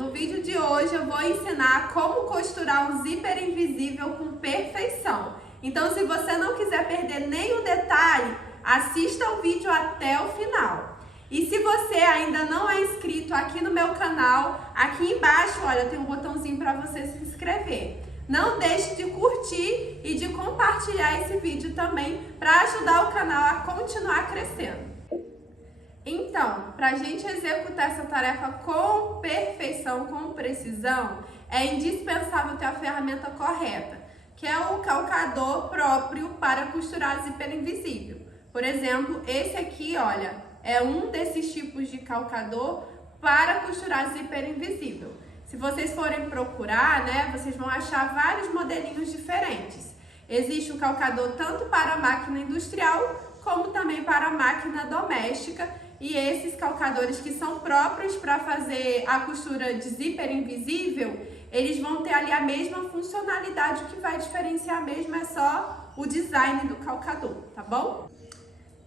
no vídeo de hoje eu vou ensinar como costurar um zíper invisível com perfeição. Então, se você não quiser perder nenhum detalhe, assista o vídeo até o final. E se você ainda não é inscrito aqui no meu canal, aqui embaixo, olha, tem um botãozinho para você se inscrever. Não deixe de curtir e de compartilhar esse vídeo também para ajudar o canal a continuar crescendo. Então, para a gente executar essa tarefa com perfeição, com precisão, é indispensável ter a ferramenta correta, que é o calcador próprio para costurar zíper invisível. Por exemplo, esse aqui, olha, é um desses tipos de calcador para costurar zíper invisível. Se vocês forem procurar, né, vocês vão achar vários modelinhos diferentes. Existe o calcador tanto para a máquina industrial, como também para a máquina doméstica. E esses calcadores que são próprios para fazer a costura de zíper invisível, eles vão ter ali a mesma funcionalidade. O que vai diferenciar mesmo é só o design do calcador, tá bom?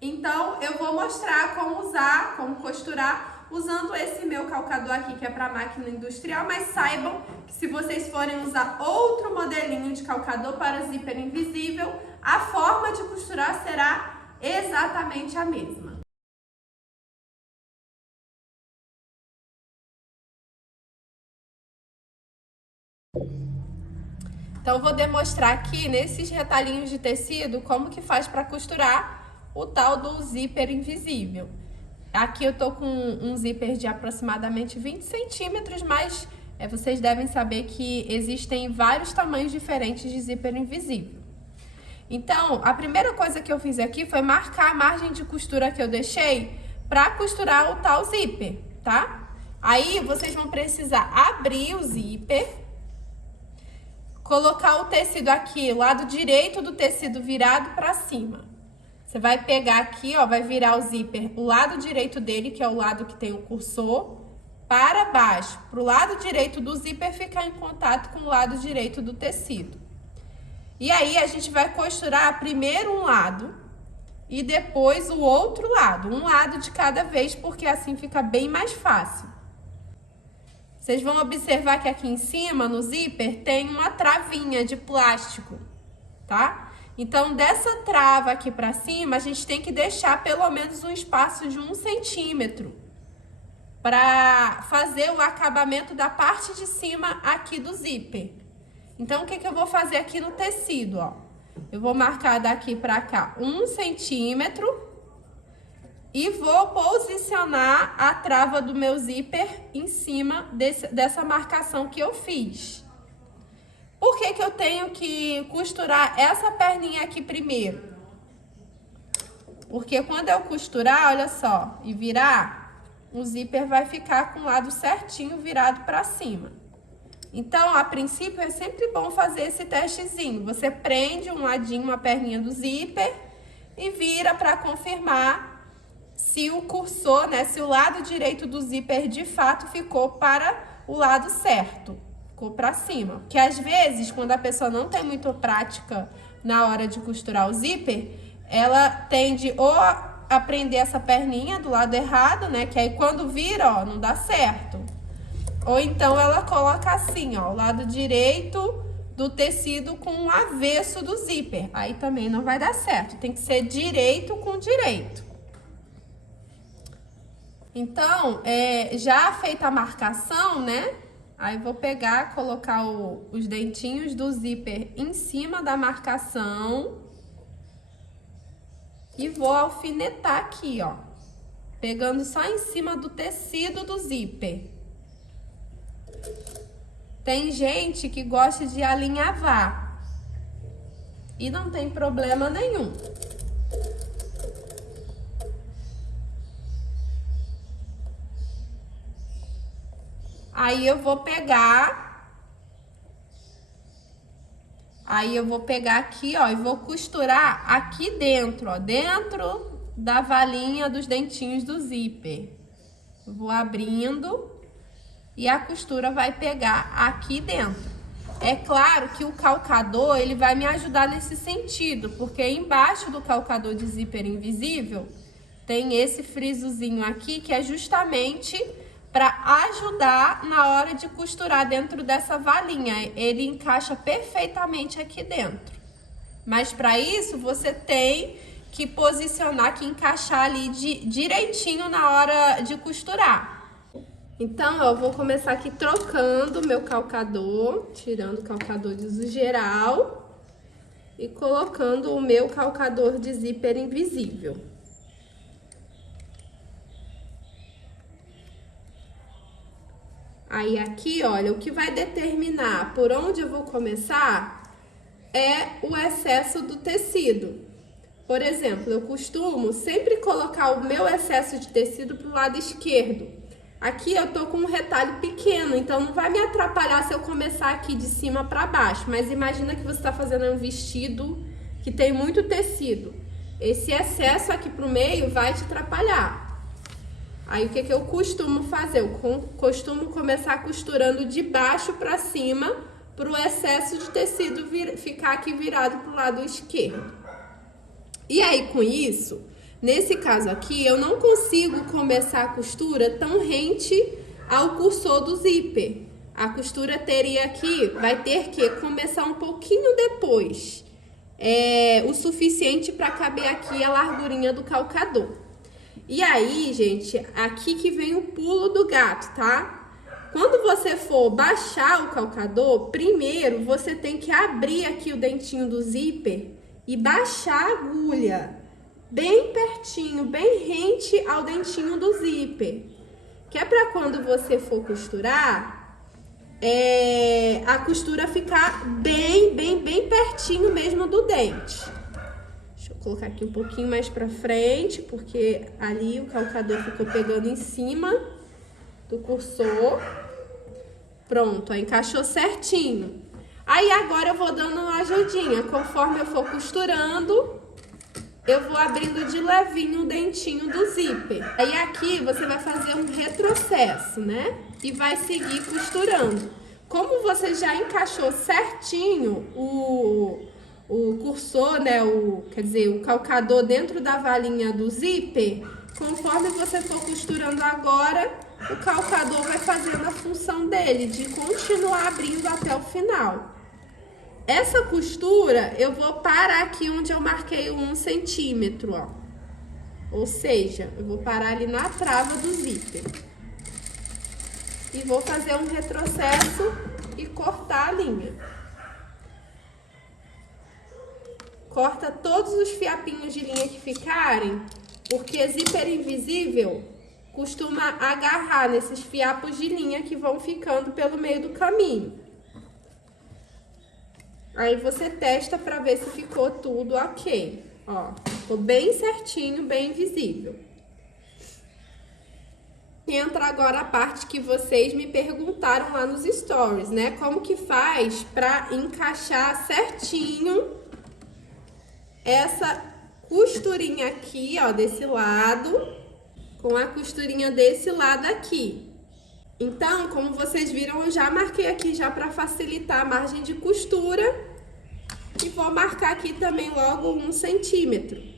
Então, eu vou mostrar como usar, como costurar, usando esse meu calcador aqui, que é para máquina industrial, mas saibam que se vocês forem usar outro modelinho de calcador para zíper invisível, a forma de costurar será exatamente a mesma. Então, eu vou demonstrar aqui, nesses retalhinhos de tecido, como que faz para costurar o tal do zíper invisível. Aqui eu tô com um zíper de aproximadamente 20 centímetros, mas vocês devem saber que existem vários tamanhos diferentes de zíper invisível. Então, a primeira coisa que eu fiz aqui foi marcar a margem de costura que eu deixei para costurar o tal zíper, tá? Aí, vocês vão precisar abrir o zíper, colocar o tecido aqui, o lado direito do tecido virado para cima. Você vai pegar aqui, ó, vai virar o zíper, o lado direito dele, que é o lado que tem o cursor, para baixo, para o lado direito do zíper ficar em contato com o lado direito do tecido. E aí, a gente vai costurar primeiro um lado e depois o outro lado, um lado de cada vez, porque assim fica bem mais fácil. Vocês vão observar que aqui em cima, no zíper, tem uma travinha de plástico, tá? Então, dessa trava aqui pra cima, a gente tem que deixar pelo menos um espaço de 1 centímetro para fazer o acabamento da parte de cima aqui do zíper. Então, o que eu vou fazer aqui no tecido, ó? Eu vou marcar daqui pra cá 1 centímetro. E vou posicionar a trava do meu zíper em cima dessa marcação que eu fiz. Por que eu tenho que costurar essa perninha aqui primeiro? Porque quando eu costurar, olha só, e virar, o zíper vai ficar com o lado certinho virado para cima. Então, a princípio, é sempre bom fazer esse testezinho. Você prende um ladinho, uma perninha do zíper e vira para confirmar se o cursor, né, se o lado direito do zíper de fato ficou para o lado certo, ficou para cima. Porque às vezes, quando a pessoa não tem muita prática na hora de costurar o zíper, ela tende ou a prender essa perninha do lado errado, né, que aí quando vira, ó, não dá certo. Ou então ela coloca assim, ó, o lado direito do tecido com o avesso do zíper. Aí também não vai dar certo, tem que ser direito com direito. Então, já feita a marcação, né? Aí vou pegar, colocar os dentinhos do zíper em cima da marcação e vou alfinetar aqui, ó, pegando só em cima do tecido do zíper. Tem gente que gosta de alinhavar e não tem problema nenhum. Aí eu vou pegar aqui, ó, e vou costurar aqui dentro, ó, dentro da valinha dos dentinhos do zíper. Vou abrindo e a costura vai pegar aqui dentro. É claro que o calcador, ele vai me ajudar nesse sentido, porque embaixo do calcador de zíper invisível tem esse frisozinho aqui, que é justamente para ajudar na hora de costurar dentro dessa valinha. Ele encaixa perfeitamente aqui dentro. Mas para isso você tem que posicionar, que encaixar ali direitinho na hora de costurar. Então, ó, eu vou começar aqui trocando meu calcador, tirando o calcador de uso geral e colocando o meu calcador de zíper invisível. Aí aqui, olha, o que vai determinar por onde eu vou começar é o excesso do tecido. Por exemplo, eu costumo sempre colocar o meu excesso de tecido pro lado esquerdo. Aqui eu tô com um retalho pequeno, então não vai me atrapalhar se eu começar aqui de cima para baixo. Mas imagina que você está fazendo um vestido que tem muito tecido. Esse excesso aqui pro meio vai te atrapalhar. Aí o que eu costumo fazer? Eu costumo começar costurando de baixo para cima, para o excesso de tecido ficar aqui virado para o lado esquerdo. E aí com isso, nesse caso aqui, eu não consigo começar a costura tão rente ao cursor do zíper. A costura vai ter que começar um pouquinho depois, o suficiente para caber aqui a largurinha do calcador. E aí, gente, aqui que vem o pulo do gato, tá? Quando você for baixar o calcador, primeiro você tem que abrir aqui o dentinho do zíper e baixar a agulha bem pertinho, bem rente ao dentinho do zíper. Que é para quando você for costurar, a costura ficar bem pertinho mesmo do dente. Deixa eu colocar aqui um pouquinho mais pra frente, porque ali o calcador ficou pegando em cima do cursor. Pronto, ó, encaixou certinho. Aí agora eu vou dando uma ajudinha. Conforme eu for costurando, eu vou abrindo de levinho o dentinho do zíper. Aí aqui você vai fazer um retrocesso, né? E vai seguir costurando. Como você já encaixou certinho o cursor, né, quer dizer, o calcador dentro da valinha do zíper, conforme você for costurando agora, o calcador vai fazendo a função dele, de continuar abrindo até o final. Essa costura, eu vou parar aqui onde eu marquei o 1 centímetro, ó. Ou seja, eu vou parar ali na trava do zíper. E vou fazer um retrocesso e cortar a linha. Corta todos os fiapinhos de linha que ficarem, porque zíper invisível costuma agarrar nesses fiapos de linha que vão ficando pelo meio do caminho. Aí você testa para ver se ficou tudo ok. Ó, ficou bem certinho, bem visível. Entra agora a parte que vocês me perguntaram lá nos stories, né? Como que faz para encaixar certinho essa costurinha aqui, ó, desse lado, com a costurinha desse lado aqui. Então, como vocês viram, eu já marquei aqui já para facilitar a margem de costura. E vou marcar aqui também logo 1 centímetro.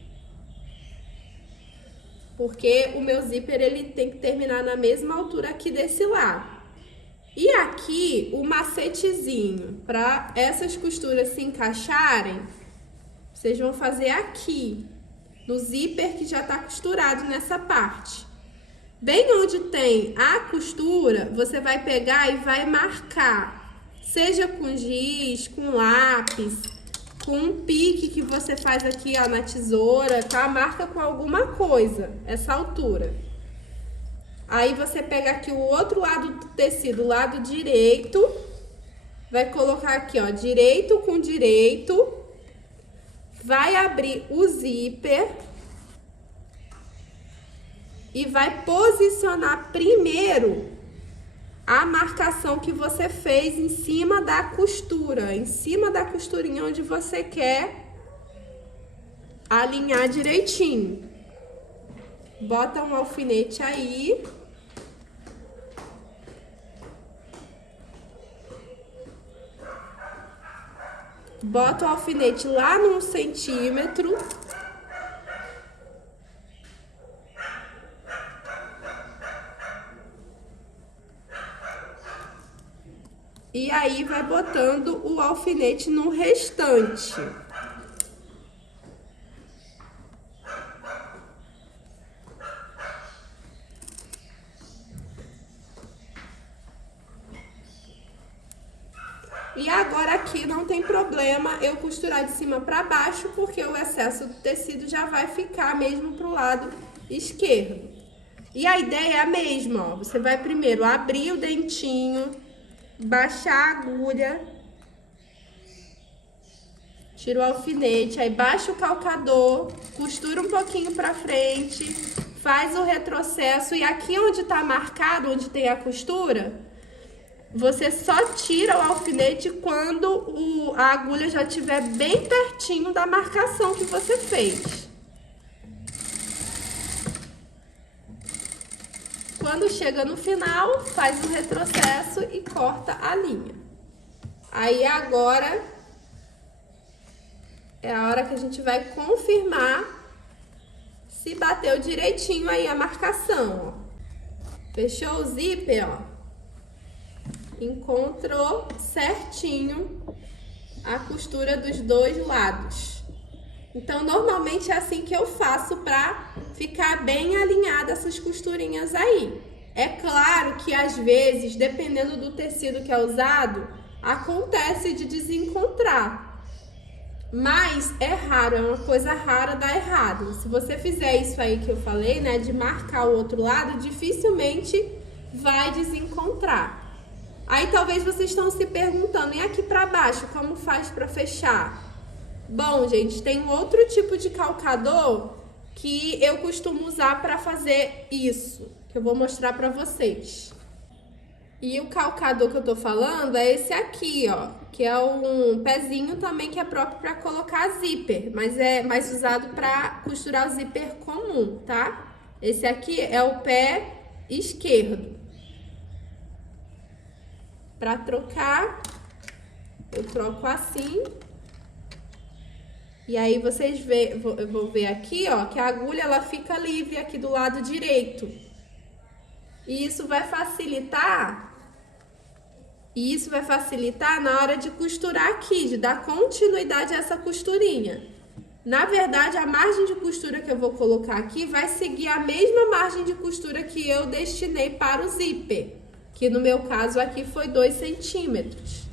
Porque o meu zíper, ele tem que terminar na mesma altura aqui desse lado. E aqui, o macetezinho, para essas costuras se encaixarem, vocês vão fazer aqui, no zíper que já tá costurado nessa parte. Bem onde tem a costura, você vai pegar e vai marcar. Seja com giz, com lápis, com um pique que você faz aqui, ó, na tesoura, tá? Marca com alguma coisa, essa altura. Aí você pega aqui o outro lado do tecido, o lado direito, vai colocar aqui, ó, direito com direito, vai abrir o zíper e vai posicionar primeiro a marcação que você fez em cima da costura, em cima da costurinha onde você quer alinhar direitinho. Bota um alfinete aí. Bota o alfinete lá no 1 centímetro. E aí vai botando o alfinete no restante. E agora aqui não tem problema eu costurar de cima para baixo, porque o excesso do tecido já vai ficar mesmo pro lado esquerdo. E a ideia é a mesma, ó. Você vai primeiro abrir o dentinho, baixar a agulha, tira o alfinete, aí baixa o calcador, costura um pouquinho pra frente, faz o retrocesso e aqui onde tá marcado, onde tem a costura, você só tira o alfinete quando a agulha já estiver bem pertinho da marcação que você fez. Quando chega no final, faz um retrocesso e corta a linha. Aí agora é a hora que a gente vai confirmar se bateu direitinho aí a marcação, ó. Fechou o zíper, ó. Encontrou certinho a costura dos dois lados. Então, normalmente é assim que eu faço para ficar bem alinhada essas costurinhas aí. É claro que às vezes, dependendo do tecido que é usado, acontece de desencontrar. Mas é raro, é uma coisa rara dar errado. Se você fizer isso aí que eu falei, né, de marcar o outro lado, dificilmente vai desencontrar. Aí talvez vocês estão se perguntando, e aqui para baixo, como faz para fechar? Bom, gente, tem um outro tipo de calcador que eu costumo usar para fazer isso, que eu vou mostrar para vocês. E o calcador que eu tô falando é esse aqui, ó, que é um pezinho também que é próprio para colocar zíper, mas é mais usado para costurar o zíper comum, tá? Esse aqui é o pé esquerdo. Para trocar, eu troco assim. E aí vocês vê, eu vou ver aqui, ó, que a agulha ela fica livre aqui do lado direito. E isso vai facilitar na hora de costurar aqui, de dar continuidade a essa costurinha. Na verdade, a margem de costura que eu vou colocar aqui vai seguir a mesma margem de costura que eu destinei para o zíper, que no meu caso aqui foi 2 centímetros.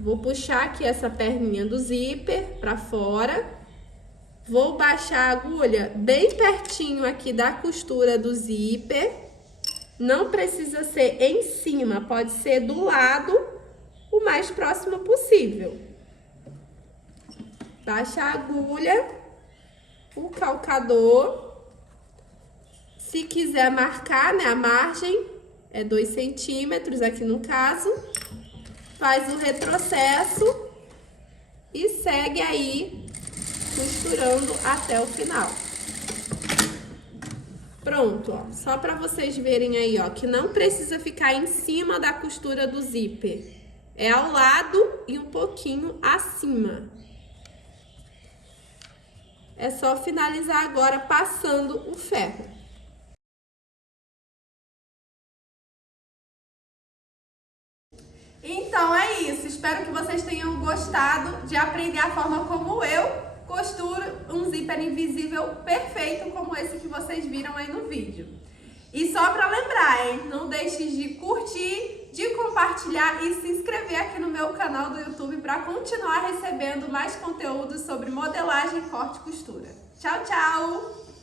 Vou puxar aqui essa perninha do zíper para fora. Vou baixar a agulha bem pertinho aqui da costura do zíper. Não precisa ser em cima, pode ser do lado, o mais próximo possível. Baixa a agulha, o calcador. Se quiser marcar, né, a margem é 2 centímetros aqui no caso. Faz o retrocesso e segue aí costurando até o final. Pronto, ó. Só para vocês verem aí, ó, que não precisa ficar em cima da costura do zíper. É ao lado e um pouquinho acima. É só finalizar agora passando o ferro. Então é isso, espero que vocês tenham gostado de aprender a forma como eu costuro um zíper invisível perfeito como esse que vocês viram aí no vídeo. E só para lembrar, hein, não deixe de curtir, de compartilhar e se inscrever aqui no meu canal do YouTube para continuar recebendo mais conteúdos sobre modelagem, corte e costura. Tchau, tchau!